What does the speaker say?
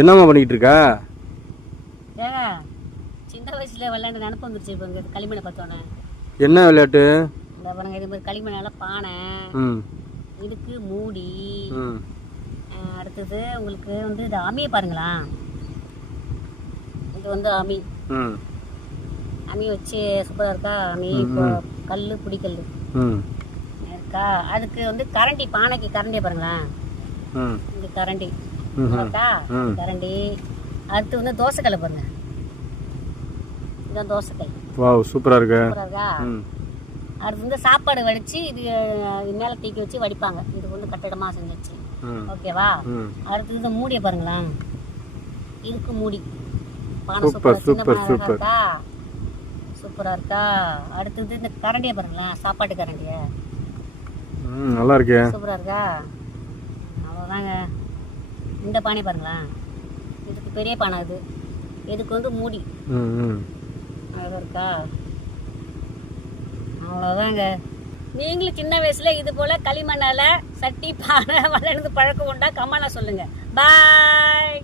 என்னம்மா பண்ணிக்கிட்டு இருக்கா? ஏங்க சின்ன வயசுல விளையாண்டு நினப்பு வந்துருச்சு. இப்போ இங்கே களிமண்ணை பார்த்தோன்னே. என்ன விளையாட்டு? இந்த பாருங்க, இது மாதிரி களிமண்ணால பானை, இதுக்கு மூடி, அடுத்தது உங்களுக்கு வந்து இது அம்மியை பாருங்களா. இது வந்து அம்மி. அம்மி வச்சு சூப்பராக இருக்கா. அம்மி இப்போ கல் புடிக்கல் இருக்கா. அதுக்கு வந்து கரண்டி, பானைக்கு கரண்டியை பாருங்களேன். இந்த கரண்டி இருக்கா, கரண்டி. அடுத்து வந்து தோசைக்கல்லை பாருங்க. இதுதான் தோசைக்கல். வாவ், சூப்பரா இருக்கா. அடுத்து வந்து சாப்பாடு வடிச்சு இது மேலே தூக்கி வச்சு வடிப்பாங்க. இது வந்து கட்டிடமாக செஞ்சிச்சு. ஓகேவா. அடுத்து இந்த மூடியை பாருங்களேன். இதுக்கு மூடி பானை இருக்கா, சூப்பரா இருக்கா. அடுத்தது இந்த கரண்டியை பாருங்களேன், சாப்பாட்டு கரண்டிய. நல்லா இருக்கே, சூப்பரா இருக்கா. அவ்வளோதாங்க. இந்த பானை பாருங்களேன், இதுக்கு பெரிய பானை. அது இதுக்கு வந்து மூடி அழகா இருக்கா. அவ்வளோதாங்க. நீங்களும் சின்ன வயசுல இது போல களிமண்ணால சட்டி பானை விளையாடுறது பழக்கம் உண்டா? கமெண்ட்ல சொல்லுங்க. பாய்.